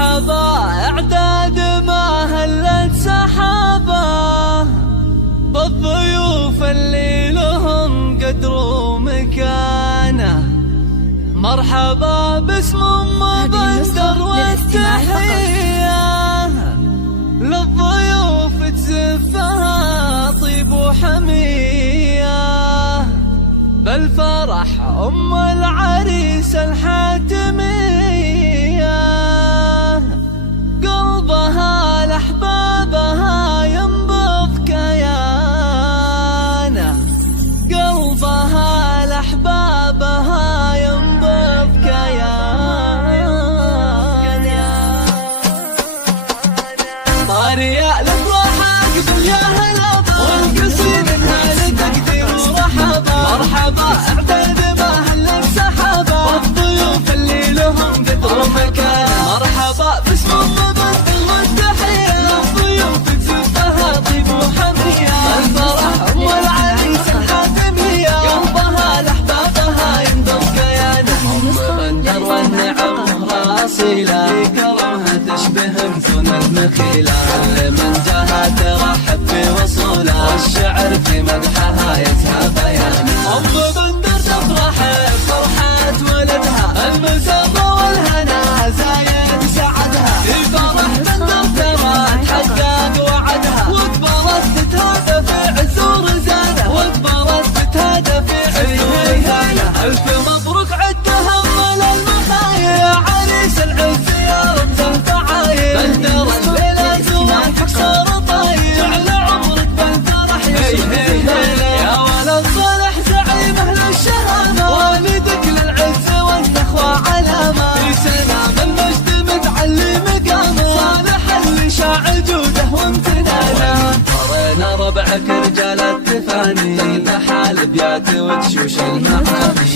مرحبا اعداد ما هلت سحابه بالضيوف اللي لهم قدر ومكانه. مرحبا باسم مبندر والتحية للضيوف تزفها طيب وحمية. بالفرح ام العريس الحاتمية قلبها لأحبابها ينبض كيانه. قلبها لأحبابها ينبض كيانه. طارية الافراح قبل يا هلا والقصيد هذا تقدير ورحبا. مرحبا اعتاد ما هلت سحابه والضيوف اللي لهم قدر ومكانه. مرحبا باسم مبندر والتحية للضيوف تزفها طيب وحمية. الفرح ام العريس الحاتمية قلبها لأحبابها ينبض كيانه. ام بندر والنعم مهرها اصيلة كرمها تشبه متون المخيلة. كل من جاها ترحب في وصولها والشعر في مدحها يزهى بيانه. ام بندر تفرح بفرحة ولدها المسرة والهنا زايد سعدها. في فرح بندر ترى تحقق وعدها وكبرت تتهادى في عز ورزانه. وكبرت تتهادى في عز ورزانه. الف مبروك عد تهمل المخايا عريس العز يا رمز الفعايل. بندر الليلة زواجك صار طاير جعل عمرك بالفرح يشهد. يا ولد صالح زعيم اهل الشهامة والدك للعز والتقوى علامة. في سلام المجد متعلي مقامه صالح اللي شاع جوده وامتنانه. قرينا ربعك رجال التفاني تلتحى الابيات وتشوش المحامي.